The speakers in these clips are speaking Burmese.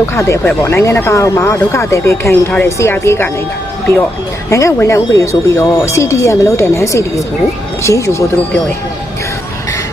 ဒုက္ခတဲ့အဖွဲ့ပေါ့နိုင်ငံတကာမှာဒုက္ခတဲ့ပေးခံယူထားတဲ့ CRPA ကနေပြီးတော့နိုင်ငံဝန်ထမ်းဥပဒေဆိုပြီးတော့ CDM မလုပ်တဲ့ NCD ကိုရေးယူဖို့သူတို့ပြောတယ်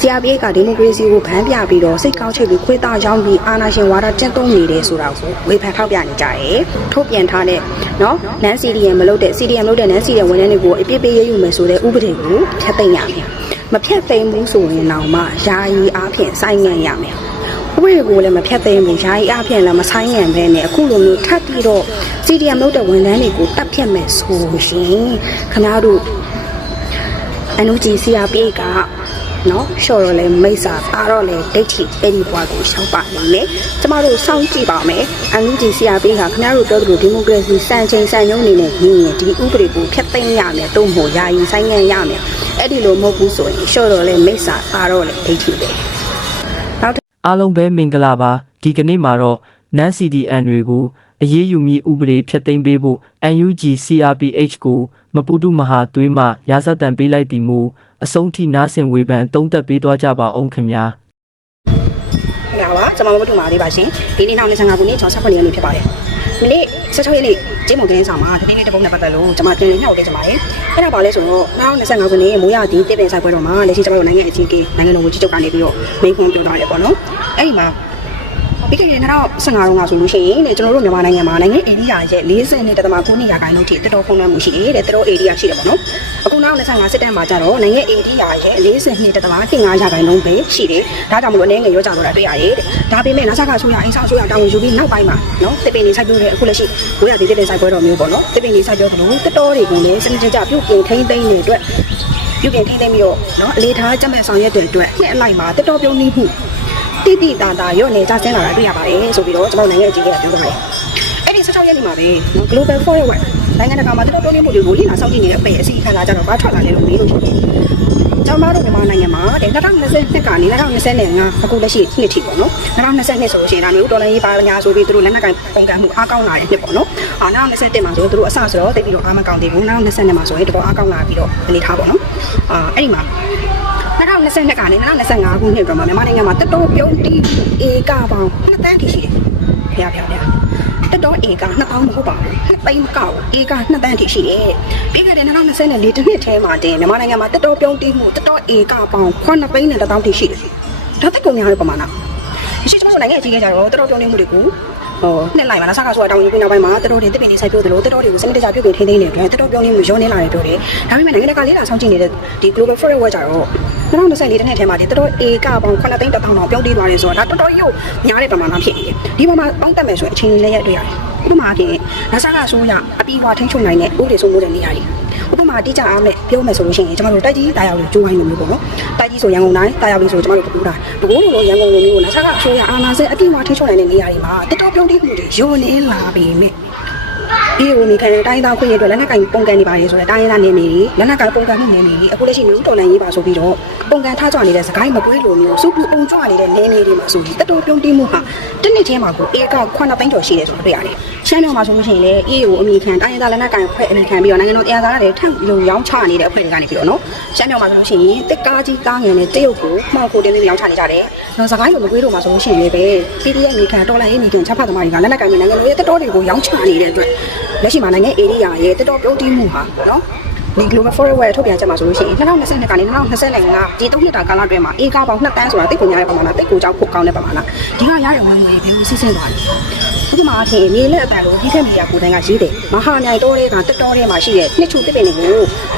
CRPA ကဒီမိုကရေစီကိုဖန်ပြပြီးတော့စိတ်ကောင်းချိတ်ပြီးခွေးသားရောင်းပြီးအာဏာရှင်ဝါဒကျင့်သုံးနေတယ်ဆိုတာကိုဝေဖန်ထောက်ပြနေကြတယ်။ထုတ်ပြန်ထားတဲ့နော်နန် CDM မလုပ်တဲ့ CDM လုပ်တဲ့နန် CDM ဝန်ထမ်းတွေကိုအပြစ်ပေးရယူမယ်ဆိုတဲ့ဥပဒေကိုဖျက်သိမ်းရမယ်။မဖျက်သိမ်းဘူးဆိုရင်တော့မှယာယီအားဖြင့်စိုင်းငံ့ရမယ်။ ဥပဒေကိုလည်းမဖျက်သိမ်းဘူးယာယီအားဖြင့်လည်းမဆိုင်ငံ့ပဲနဲ့အခုလိုမျိုးထပ်ပြီးတော့ CDM လုပ်တဲ့ဝန်ထမ်းတွေကိုတတ်ဖြတ်မယ်ဆိုရင်ခင်ဗျားတို့အန်ယူဂျီစီအာပေးကနော်ရှော့တော့လဲမိတ်စာပါတော့လဲဒိတ်ချီအဲ့ဒီဘွားကိုရှောက်ပါနေမယ်ကျမတို့စောင့်ကြည့်ပါမယ်အန်ယူဂျီစီအာပေးကခင်ဗျားတို့ပြောသလိုဒီမိုကရေစီစံချိန်စံညုံနေနဲ့ညီရင်ဒီဥပဒေကိုဖျက်သိမ်းရမယ်တုံးမို့ယာယီဆိုင်ငံ့ရမယ်အဲ့ဒီလိုမဟုတ်ဘူးဆိုရင်ရှော့တော့လဲမိတ်စာပါတော့လဲဒိတ်ချီပဲနောက်တစ် အားလုံးပဲမင်္ဂလာပါဒီကနေ့မှာတော့ NAN CDN တွေကိုအရေးယူမည်ဥပဒေဖျက်သိမ်းပေးဖို့ UNG CRPH ကိုမပူတုမဟာသွေးမှရာဇတံပေးလိုက်သည်မူအဆုံးထိနားဆင်ဝေဖန်တုံးသက်ပေးသွားကြပါအောင်ခင်ဗျာခင်ဗျာပါ ကျွန်မမတူပါသေးပါရှင်ဒီနေ့နောက်25ခုနှစ်ကျွန်တော်ဆက်ဖွင့်နေရနေဖြစ်ပါတယ်မိနစ်16ရက်နေ့ကျင်းမုံကင်းဆောင်မှာဒီနေ့တပုံနဲ့ပတ်သက်လို့ကျွန်မတင်ညှောက်ပေးကြပါမယ်အဲ့ဒါပါလဲဆိုတော့နောက်25ခုနှစ်မိုးရသည်တည်ပင်ဆိုင်ပွဲတော်မှာလက်ရှိကျွန်တော်တို့နိုင်ငံအကြီးအကဲနိုင်ငံတော်ဝန်ကြီးချုပ်ကနေပြီးတော့မိန့်ခွန်းပြောထားတယ်ပေါ့နော်အဲ့ဒီမှာ ပြီးခဲ့တဲ့2015တုန်းကဆိုလို့ရှိရင်လေကျွန်တော်တို့မြန်မာနိုင်ငံမှာနိုင်ငံအေရီးယာရဲ့40နဲ့တသမ9နေရာခိုင်နှုန်းထိတော်တော်ဖုံးလွှမ်းမှုရှိတယ်တဲ့တော်တော်အေရီးယာရှိတယ်ပေါ့နော်အခုနောက်25စစ်တမ်းမှာကျတော့နိုင်ငံအေရီးယာရဲ့40နဲ့တသမ15ရာခိုင်နှုန်းပဲရှိတယ်ဒါကြောင့်မလို့အနေငယ်ရောကြတော့တာတွေ့ရတယ်တဲ့ဒါပေမဲ့နာဆာကဆိုရအိမ်ဆောင်ဆိုရတောင်းယူပြီးနောက်ပိုင်းမှာနော်တပင်းနေဆိုင်ပြောတဲ့အခုလက်ရှိဝေးရသေးတဲ့ဆိုင်ပွဲတော်မျိုးပေါ့နော်တပင်းနေဆိုင်ပြောသလိုတတော်တွေကိုလည်းစနစ်တကျပြုတ်ပြင်ထိမ့်သိမ့်နေတဲ့အတွက်ပြုတ်ပြင်ထိမ့်သိမ့်ပြီးတော့နော်အလေးထားကြက်မဲ့ဆောင်ရွက်တဲ့အတွက်နှစ်အလိုက်မှာတတော်ပြုံးနှီးမှု တိတိတာတာရော့နေကြဆင်းလာတာတွေ့ရပါတယ်ဆိုပြီးတော့ကျွန်တော်နိုင်ငံအကြီးအကဲကပြောပါတယ်အဲ့ဒီ16ရက်နေ့မှာပဲနော် Global Forward နိုင်ငံတကာမှာတော်တော်လေးမှုတွေကိုလိလာစောင့်ကြည့်နေတဲ့အပေအစီအခံလာကြတော့ဘာထွက်လာလဲလို့မေးလို့ရှိရင်ကျွန်တော်တို့မြန်မာနိုင်ငံမှာတဲ့2020ကနေ2025အခုလက်ရှိနှစ်ထိပေါ့နော်2020ဆိုလို့ရှိရင်ဒါမျိုးဒေါ်လာရေးပါညာဆိုပြီးသူတို့လက်နက်ကင်ပုံကံမှုအားကောင်းလာတဲ့နှစ်ပေါ့နော်အာ2021မှာဆိုသူတို့အစဆိုတော့တိတ်ပြီးတော့အားမကောင်းသေးဘူး2022မှာဆိုရင်တော်တော်အားကောင်းလာပြီးတော့အနေထားပေါ့နော်အာအဲ့ဒီမှာ 2022ကနေ2025ခုနှစ်တော့မှမြန်မာနိုင်ငံမှာတက်တော်ပြုံးတီဧကပေါင်း2တန်းထိရှိတယ်။ဖျားဖျားဖျားတက်တော်ဧက2000မဟုတ်ပါဘူး။သိန်းမကောက်ဧက2တန်းထိရှိတယ်။ပြီးခဲ့တဲ့2024တစ်နှစ်ထဲမှာတင်မြန်မာနိုင်ငံမှာတက်တော်ပြုံးတီမှုတက်တော်ဧကပေါင်း9သိန်းနဲ့1000ထိရှိတယ်။ဒါတက်ကုန်များတဲ့ပမာဏ။ရှိကျွန်တော်တို့နိုင်ငံအကြီးကြီးကြတော့တက်တော်ပြုံးတီမှုတွေကိုဟို နှစ်လိုက်မှာလာဆကာဆိုတာတောင်းယူပြီးနောက်ပိုင်းမှာတတော်တွေတစ်ပင်နေဆိုင်ပြောသလိုတတော်တွေကိုစနစ်တကျပြုတ်ပြင်ထိန်းသိမ်းနေတယ်တတော်ပြောင်းနေမှုရောနေလာတယ်ပြောတယ်ဒါပေမဲ့နိုင်ငံတကာလေးလာဆောင်ကြည့်နေတဲ့ဒီ global forward ကြတော့2024တနှစ်ထဲမှာဒီတတော် A ကပေါင်း9သိန်း1000တောင်ပြောင်းတည်သွားတယ်ဆိုတော့ဒါတော်တော်ရုပ်များတဲ့ပမာဏဖြစ်နေတယ်ဒီပေါ်မှာပေါင်းတက်မယ်ဆိုရင်အချိန်လေးရက်တွေ့ရတယ်ဥပမာဖြင့်လာဆကာဆိုရအပြီးဟွာထိန်းချုပ်နိုင်တဲ့ဥပဒေစိုးမိုးတဲ့နေရာတွေ ဥပမာတိကျအားနဲ့ပြောမယ်ဆိုလို့ရှိရင်ကျွန်တော်တို့တိုက်ကြီးတာယာကိုကျိုးဝိုင်းလိုမျိုးပေါ့နော်တိုက်ကြီးဆိုရန်ကုန်တိုင်းတာယာပြီးဆိုကျွန်တော်တို့ပကူတာပကူလိုရန်ကုန်လိုမျိုးကိုလာဆကာဆိုရအာနာစဲအပြီးဟွာထိန်းချုပ်နိုင်တဲ့နေရာတွေမှာတတော်ပြောင်းတည်မှုတွေယိုနေလာပြီမြဲဒီကိုမိခံတိုင်းသားခွင့်ရအတွက်လက်နက်ကင်ပုံကန်နေပါလေဆိုတော့တိုင်းရင်းသားနေနေတွေလက်နက်ကင်ပုံကန်မှုနေနေတွေအခုလက်ရှိမျိုးတော်လန်ရေးပါဆိုပြီးတော့ပုံကန်ထားကြနေတဲ့စကိုင်းမကွေးလိုမျိုးစုပ်ပူပုံကြွနေတဲ့နေနေတွေမှာဆိုပြီးတတော်ပြုံးတိမှုဟာတစ်နှစ်ချင်းမှာကိုအေက9သိန်းကျော်ရှိတယ်ဆိုတော့တွေ့ရတယ်။ရှမ်းမြောင်မှာဆိုလို့ရှိရင်လည်းအေကိုအမိခံတိုင်းရင်းသားလက်နက်ကင်ဖွဲ့အမိခံပြီးတော့နိုင်ငံတော်တရားသားတွေထပ်လုံရောင်းချနေတဲ့အဖွဲ့တွေကနေပြီးတော့နော်ရှမ်းမြောင်မှာဆိုလို့ရှိရင်တက်ကားကြီးကားငယ်နဲ့တရုတ်ကိုမှောက်ကိုတင်းတင်းရောင်းချနေကြတယ်။နော်စကိုင်းလိုမကွေးလိုမှာဆိုလို့ရှိရင်လည်းပဲ PDF မိခံတော်လန်ရေးမိခံချက်ဖတ်သမားတွေကလက်နက်ကင်နိုင်ငံတော်ရဲ့တတော်တွေကိုရောင်းချနေတဲ့အတွက်လက်ရှိမှာနိုင်ငံ area ရဲ့တတော်ပြုံးတိမှုဟာနော်ဒီ global forward ထုတ်ပြန်ချက်မှာဆိုလို့ရှိရင်2022ကနေ2025ဒီသုံးနှစ်တာကာလအတွင်းမှာဧကပေါင်း2တန်းဆိုတာတိတ်ကိုများတဲ့ပမာဏတိတ်ကိုကြောက်ဖို့ကောင်းတဲ့ပမာဏဒီကရတဲ့ဝင်ငွေဘယ်လိုစစ်ဆင်းသွားလဲ ဥပမာအဖြစ်မြေလက်အတန်ကိုဒီခက်မီဒီယာကိုယ်တိုင်ကရေးတယ်မဟာမြိုင်တော်တွေကတက်တော်တွေမှာရှိတဲ့နှစ်ချိုတစ်ပင်တွေကို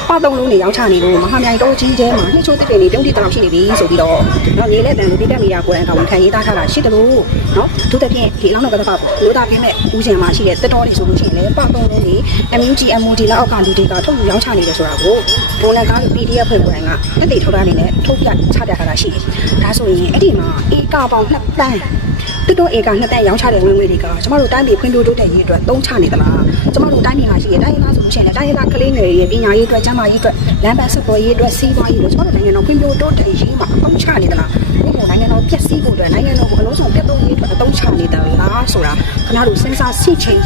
ပသုံးလုံးတွေရောင်းချနေလို့မဟာမြိုင်တော်ကြီးကျဲမှာနှစ်ချိုတစ်ပင်တွေပြုံးတိတောင်ရှိနေပြီဆိုပြီးတော့နော်မြေလက်အတန်ကိုဒီခက်မီဒီယာကိုယ်တိုင်ကဝန်ခံရေးသားထားတာရှိတယ်လို့နော်သူတပြင်းဒီလောက်တော့ကတော့လို့တာပြင်းမဲ့ဦးကျင်မှာရှိတဲ့တက်တော်တွေဆိုလို့ရှိရင်လည်းပသုံးလုံးတွေ MUG MOD လောက်အောက်ကလူတွေကထုတ်ယူရောင်းချနေတယ်ဆိုတာကိုဘုံလက်ကားလို့ PDF ဖွဲ့ကိုယ်တိုင်ကတက်တည်ထုတ်ထားနေတဲ့ထုတ်ပြချပြထားတာရှိတယ်ဒါဆိုရင်အဲ့ဒီမှာဧကပေါင်း2တန်း တူတိုဧက2တန်းရောင်းချတဲ့ဝင်ငွေတွေကကျမတို့တိုင်းပြည်ဖွံ့ဖြိုးတိုးတက်ရေးအတွက်သုံးချနေသလားကျမတို့တိုင်းပြည်မှာရှိတဲ့တိုင်းရင်းသားဆိုလို့ရှိရင်လည်းတိုင်းရင်းသားကလေးငယ်တွေရဲ့ပညာရေးအတွက်ကျန်းမာရေးအတွက်လမ်းပန်းဆက်သွယ်ရေးအတွက်စီးပွားရေးအတွက်ကျမတို့နိုင်ငံတော်ဖွံ့ဖြိုးတိုးတက်ရေးမှာအသုံးချနေသလားဘုံနိုင်ငံတော်ပြည့်စည်ဖို့အတွက်နိုင်ငံတော်ကိုအလုံးစုံပြတ်သုံးရေးအတွက်အသုံးချနေတယ်လားဆိုတာခဏတို့စဉ်းစားဆင့်ချိန်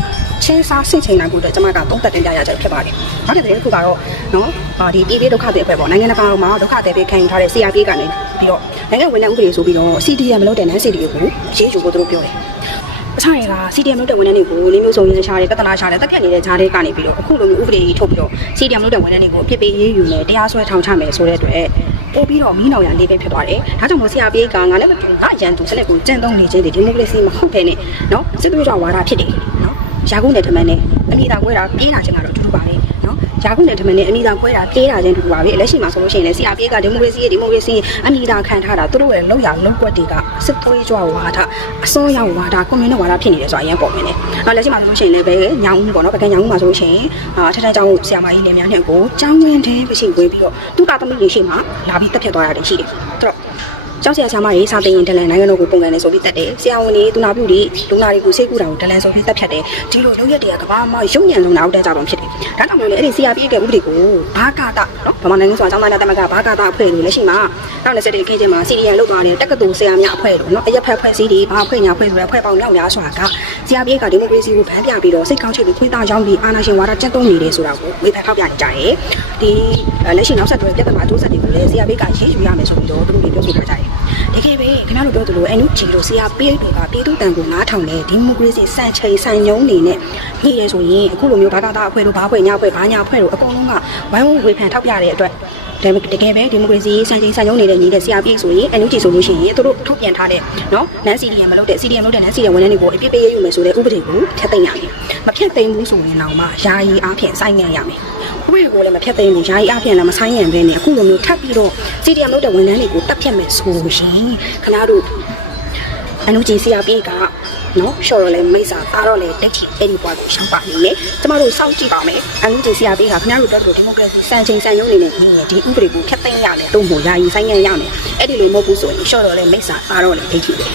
ချင်းစားဆင့်ချိန်နိုင်ဖို့အတွက်ကျမကသုံးသပ်တင်ပြရချက်ဖြစ်ပါတယ်။နောက်တစ်ခုကတော့နော်ဟာဒီပြည်ပြည်ဒုက္ခတွေအဖွဲ့ပေါ့နိုင်ငံတကာမှာဒုက္ခတွေပေးခံယူထားတဲ့ CRP ကနေပြီးတော့နိုင်ငံဝန်ထမ်းဥပဒေဆိုပြီးတော့ CDM မလုပ်တဲ့ NCD ကိုရေးယူဖို့သူတို့ပြောတယ်။အစခြားတွေက CDM လုပ်တဲ့ဝန်ထမ်းတွေကိုလေးမျိုးစုံရင်းရှားတယ်ပြဿနာရှာတယ်တက်ခတ်နေတဲ့ဂျားတွေကနေပြီးတော့အခုလိုမျိုးဥပဒေကြီးထုတ်ပြီးတော့ CDM လုပ်တဲ့ဝန်ထမ်းတွေကိုအပြစ်ပေးရေးယူမယ်တရားစွဲထောင်ချမယ်ဆိုတဲ့အတွက်ပို့ပြီးတော့မီးနောင်ရလေးပဲဖြစ်သွားတယ်။ဒါကြောင့်မို့ဆရာပြေးကငါလည်းမတူငါရန်သူစနစ်ကိုကျင့်သုံးနေခြင်းဒီဒီမိုကရေစီမဟုတ်ဘဲနဲ့နော်စစ်သွေးကြွဝါဒဖြစ်တယ်နော်။ ရာခုနဲ့တမန်နဲ့အမိသာကွဲတာပြေးလာခြင်းကတော့အတူတူပါပဲနော်။ရာခုနဲ့တမန်နဲ့အမိသာကွဲတာပြေးလာခြင်းအတူတူပါပဲ။လက်ရှိမှာဆိုလို့ရှိရင်လည်းဆရာပြေးကဒီမိုကရေစီရဲ့ဒီမိုကရေစီအမိသာခံထားတာသူတို့ရဲ့လောက်ရလောက်ကွက်တွေကစစ်သွေးကြွဝါဒအစိုးရဝါဒကွန်မြူနစ်ဝါဒဖြစ်နေတယ်ဆိုတာအရင်ပေါ်မြင်တယ်။နောက်လက်ရှိမှာဆိုလို့ရှိရင်လည်းပဲညောင်ဦးပေါ့နော်ပကံညောင်ဦးမှာဆိုလို့ရှိရင်အာထထကျောင်းဆရာမကြီးလင်များနဲ့ကိုကျောင်းဝင်းတဲ့မရှိဝေးပြီးတော့သူ့တာသမီးတွေရှိမှလာပြီးတက်ဖြတ်သွားတာတွေရှိတယ်။အဲ့တော့ ကျောင်းဆရာဆရာမကြီးစာသင်ရင်တလန်နိုင်ငံတော်ကိုပုံကန်နေဆိုပြီးတက်တယ်။ဆရာဝန်တွေဒုနာပြုတွေဒုနာတွေကိုစိတ်ကူတာကိုတလန်ဆိုပြီးတက်ဖြတ်တယ်။ဒီလိုလုပ်ရက်တွေကကဘာမှရုံညံလုံးနာအောက်တဲ့ကြောင့်ဖြစ်တယ်။ဒါကြောင့်မို့လို့အဲ့ဒီဆရာပြည့်တဲ့ဥပဒေကိုဘာကာတာနော်ဗမာနိုင်ငံဆိုတာကျောင်းသားများတက်မကဘာကာတာအဖွဲ့လို့လက်ရှိမှာနောက်20တဲ့ခေတ်ချင်းမှာစီရီယန်လောက်သွားတဲ့တက္ကသိုလ်ဆရာများအဖွဲ့လို့နော်အရက်ဖက်ဖွဲ့စည်းတွေဘာအဖွဲ့ညာအဖွဲ့ဆိုတဲ့အဖွဲ့ပေါင်းမြောက်များစွာကဆရာပြည့်ကဒီမိုကရေစီကိုဗန်းပြပြီးတော့စိတ်ကောင်းချပြီးခွင့်သားရောင်းပြီးအာဏာရှင်ဝါဒကျင့်သုံးနေတယ်ဆိုတာကိုဝေဖန်ထောက်ပြနေကြတယ်။ဒီလက်ရှိနောက်ဆက်တွဲပြဿနာအကျိုးဆက်တွေကိုလည်းဆရာပြည့်ကရေးယူရမယ်ဆိုပြီးတော့သူတို့တွေပြောဆိုထားကြတယ်။တကယ်ပဲခင်ဗျားတို့ပြောသလို NUG လို့ဆရာပြည့်တို့ကပြည်သူတန်ကိုနားထောင်တဲ့ဒီမိုကရေစီစံချိန်စံညုံနေနဲ့ညှိရဲဆိုရင်အခုလိုမျိုးဘာသာတာအဖွဲ့တို့ဘာအဖွဲ့ညာအဖွဲ့ဘာညာအဖွဲ့တို့အကုန်လုံးကဝိုင်းဝန်းဝေဖန်ထောက်ပြတဲ့အတွက်ဒါပေမဲ့တကယ်ပဲဒီမိုကရေစီစံချိန်စံညုံနေတဲ့ညီတဲ့ဆရာပြည့်ဆိုရင် NUG ဆိုလို့ရှိရင်သူတို့ထုတ်ပြန်ထားတဲ့နော်နန် CDM မလုပ်တဲ့ CDM လုပ်တဲ့နန် CDM ဝန်ထမ်းတွေကိုအပြစ်ပေးရယူမယ်ဆိုတဲ့ဥပဒေကိုဖျက်သိမ်းရမယ်မဖျက်သိမ်းဘူးဆိုရင်တော့မှယာယီအားဖြင့်စိုင်းငံ့ရမယ် ဥပဒေကိုလည်းမဖျက်သိမ်းဘူးယာယီအားဖြင့်လည်းမဆိုင်ငံ့ဘဲနဲ့အခုလိုမျိုးထပ်ပြီးတော့ CDM လုပ်တဲ့ဝန်ထမ်းတွေကိုတပ်ဖြတ်မယ်ဆိုရင်ခင်ဗျားတို့အနုကြီးဆရာပြေးကနော်ရှော့တော့လဲမိတ်စာသားတော့လဲတက်ချီအဲ့ဒီဘွားကိုရှောင်းပါနေတယ်ကျမတို့စောင့်ကြည့်ပါမယ်အနုကြီးဆရာပြေးကခင်ဗျားတို့တက်လို့ဒီမိုကရေစီစံချိန်စံရုံးနေနေဒီဒီဥပဒေကိုဖျက်သိမ်းရမယ်တို့မို့ယာယီဆိုင်ငံ့ရမယ်အဲ့ဒီလိုမဟုတ်ဘူးဆိုရင်ရှော့တော့လဲမိတ်စာသားတော့လဲတက်ချီပဲ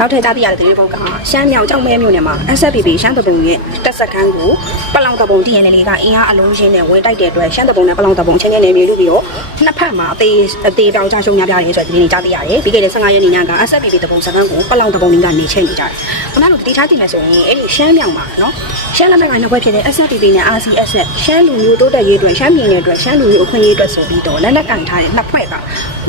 နောက်ထပ်ကြားသိရတဲ့သတင်းပုတ်ကရှမ်းမြောက်ကြောက်မဲမြို့နယ်မှာ SFPP ရှမ်းတပုံရဲ့တက်စခန်းကိုပလောင်တပုံ TNL ကအင်အားအလုံးရှင်းနဲ့ဝင်တိုက်တဲ့အတွက်ရှမ်းတပုံနဲ့ပလောင်တပုံချင်းချင်းနယ်မြေလူပြီးတော့နှစ်ဖက်မှာအသေးအသေးတောင်ချရှုံများပြတယ်ဆိုတဲ့သတင်းတွေကြားသိရတယ်ပြီးခဲ့တဲ့15ရက်နေ့ညက SFPP တပုံစခန်းကိုပလောင်တပုံတွေကနေချက်နေကြတယ်။ခင်ဗျားတို့တတိထားကြည့်မယ်ဆိုရင်အဲ့ဒီရှမ်းမြောက်မှာနော်ရှမ်းလက်နက်ကနှစ်ဘက်ဖြစ်တဲ့ SFPP နဲ့ RCS နဲ့ရှမ်းလူမျိုးတိုးတက်ရေးအတွက်ရှမ်းပြည်နယ်အတွက်ရှမ်းလူမျိုးအခွင့်အရေးအတွက်ဆိုပြီးတော့လက်နက်ကင်ထားတဲ့နှစ်ဖွဲ့က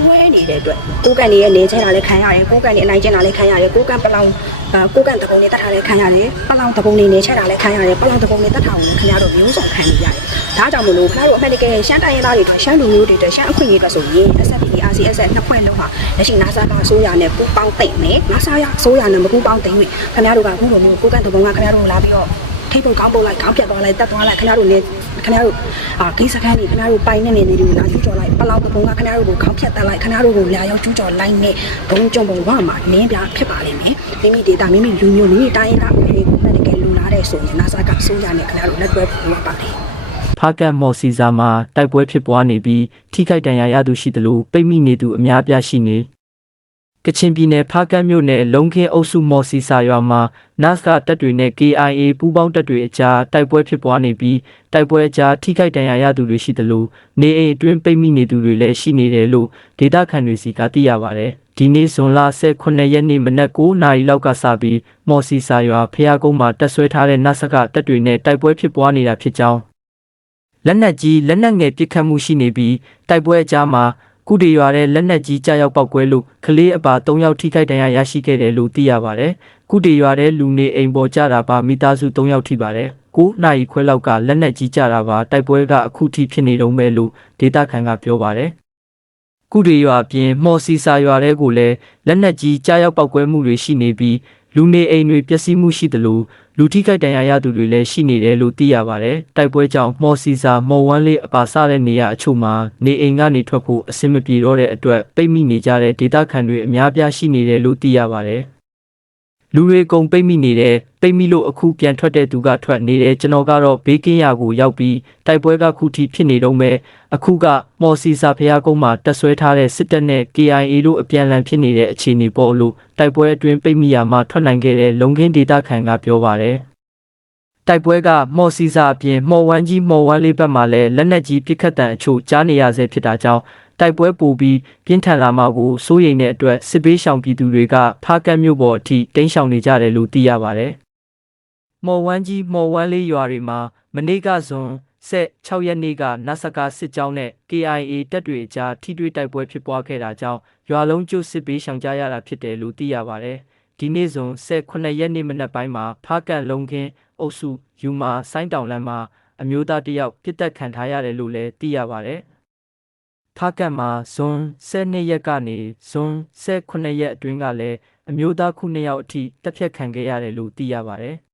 ဝဲနေတဲ့အတွက်ကိုကန်တွေရဲ့နေချဲတာလည်းခံရတယ်ကိုကန်တွေအနိုင်ကျင့်တာလည်းခံရတယ်ကိုကန်ပလောင်အာကိုကန်တပုံတွေတတ်ထားလည်းခံရတယ်ပလောင်တပုံတွေနေချဲတာလည်းခံရတယ်ပလောင်တပုံတွေတတ်ထားအောင်ခင်ဗျားတို့မျိုးစုံခံနေရတယ်ဒါကြောင့်မလို့ခင်ဗျားတို့အမှန်တကယ်ရှမ်းတိုင်းရင်းသားတွေအတွက်ရှမ်းလူမျိုးတွေအတွက်ရှမ်းအခွင့်အရေးအတွက်ဆိုရင် SFPP RCS နှစ်ဖွဲ့လုံးဟာလက်ရှိ NASA ကအစိုးရနဲ့ပူးပေါင်းသိမ့်မယ် NASA ရအစိုးရနဲ့မပူးပေါင်းသိမ့်ဘူးခင်ဗျားတို့ကအခုလိုမျိုးကိုကန်တပုံကခင်ဗျားတို့လာပြီးတော့ ထိပ်ပုံကောင်းပုံလိုက်ကောင်းပြတ်သွားလိုက်တက်သွားလိုက်ခင်ဗျားတို့လည်းခင်ဗျားတို့အာဂိမ်းစခန်းနေခင်ဗျားတို့ပိုင်နေနေတွေလာကျူးကျော်လိုက်ပလောက်ပုံကခင်ဗျားတို့ကိုကောင်းဖြတ်တက်လိုက်ခင်ဗျားတို့ကိုလာရောက်ကျူးကျော်လိုက်နဲ့ဘုံကြုံပုံဝမှာနင်းပြဖြစ်ပါလိမ့်မယ်မိမိဒေတာမိမိလူမျိုးမိမိတိုင်းသားဦးလေးကိုမှတ်တကယ်လူလာတဲ့ဆိုရင် NASA ကအစိုးရနဲ့ခင်ဗျားတို့လက်တွဲဖို့ရပါတယ်ဖားကတ်မော်စီဇာမှာတိုက်ပွဲဖြစ်ပွားနေပြီးထိခိုက်ဒဏ်ရာရသူရှိသလိုပိတ်မိနေသူအများအပြားရှိနေ ကချင်ပြည်နယ်ဖားကတ်မြို့နယ်လုံခင်းအုပ်စုမော်စီစာရွာမှာ NASA တပ်တွေနဲ့ KIA ပူးပေါင်းတပ်တွေအကြားတိုက်ပွဲဖြစ်ပွားနေပြီးတိုက်ပွဲအကြားထိခိုက်ဒဏ်ရာရသူတွေရှိသလိုနေအိမ်အတွင်းပိတ်မိနေသူတွေလည်းရှိနေတယ်လို့ဒေတာခန်တွေစီကသိရပါတယ်ဒီနေ့ဇွန်လ18ရက်နေ့မနက်9:00နာရီလောက်ကစပြီးမော်စီစာရွာဖျားကုန်းမှာတပ်ဆွဲထားတဲ့ NASA ကတပ်တွေနဲ့တိုက်ပွဲဖြစ်ပွားနေတာဖြစ်ကြောင်းလက်နက်ကြီးလက်နက်ငယ်ပစ်ခတ်မှုရှိနေပြီးတိုက်ပွဲအကြားမှာ ကုဒေရွာတဲ့လက်နက်ကြီးကြားရောက်ပောက်ကွဲလို့ကလေးအပါ၃ယောက်ထိခိုက်ဒဏ်ရာရရှိခဲ့တယ်လို့သိရပါတယ်။ကုဒေရွာတဲ့လူနေအိမ်ပေါ်ကြတာပါမိသားစု၃ယောက်ထိပါတယ်။9နိုင်ခွဲလောက်ကလက်နက်ကြီးကြတာပါတိုက်ပွဲကအခုထိဖြစ်နေတော့မယ်လို့ဒေတာခန်ကပြောပါတယ်။ကုဒေရွာအပြင်မော်စီစာရွာတဲ့ကိုလည်းလက်နက်ကြီးကြားရောက်ပောက်ကွဲမှုတွေရှိနေပြီးလူနေအိမ်တွေပျက်စီးမှုရှိသလို လူထိခိုက်ဒဏ်ရာရသူတွေလည်းရှိနေတယ်လို့သိရပါတယ်။တိုက်ပွဲကြောင့်မော်စီစာမော်ဝမ်းလေးအပါစတဲ့နေရာအချို့မှာနေအိမ်ကနေထွက်ဖို့အဆင်မပြေတော့တဲ့အတွက်ပိတ်မိနေကြတဲ့ဒေသခံတွေအများပြားရှိနေတယ်လို့သိရပါတယ်။ လူတွေကုန်ပိတ်မိနေတယ်ပိတ်မိလို့အခုပြန်ထွက်တဲ့သူကထွက်နေတယ်ကျွန်တော်ကတော့ဘေးကင်းရာကိုရောက်ပြီးတိုက်ပွဲကခုထိဖြစ်နေတော့မယ်အခုကမော်စီစာဖျားကုန်းမှာတက်ဆွဲထားတဲ့စစ်တပ်နဲ့ KIA တို့အပြန်အလှန်ဖြစ်နေတဲ့အခြေအနေပေါ်လို့တိုက်ပွဲအတွင်းပိတ်မိရာမှာထွက်နိုင်ခဲ့တဲ့လုံခင်းဒေတာခန်ကပြောပါတယ်တိုက်ပွဲကမော်စီစာအပြင်မော်ဝမ်းကြီးမော်ဝမ်းလေးဘက်မှာလည်းလက်နက်ကြီးပစ်ခတ်တံအချို့ကြားနေရဆဲဖြစ်တာကြောင့် တိုက်ပွဲပိုပြီးပြင်းထန်လာမှာကိုစိုးရိမ်တဲ့အတွက်စစ်ပေးရှောင်ပြည်သူတွေကဖားကတ်မြို့ပေါ်အထိတင်းရှောင်နေကြတယ်လို့သိရပါတယ်။မော်ဝမ်းကြီးမော်ဝမ်းလေးရွာတွေမှာမနေ့ကဇွန်ဆက်6ရက်နေ့ကနတ်စကားစစ်ကြောင်းနဲ့ KIA တပ်တွေအကြားထိတွေ့တိုက်ပွဲဖြစ်ပွားခဲ့တာကြောင့်ရွာလုံးကျွတ်စစ်ပေးရှောင်ကြရတာဖြစ်တယ်လို့သိရပါတယ်။ဒီနေ့ဇွန်18ရက်နေ့မနက်ပိုင်းမှာဖားကန်လုံခင်းအုပ်စုယူမာဆိုင်းတောင်လမ်းမှာအမျိုးသားတစ်ယောက်ပြစ်တက်ခံထားရတယ်လို့လည်းသိရပါတယ်။ ဖားကန်မှာဇွန်12ရက်ကနေဇွန်18ရက်အတွင်းကလည်းအမျိုးသားခုနှစ်ယောက်အထိတပ်ဖြတ်ခံခဲ့ရတယ်လို့သိရပါတယ်။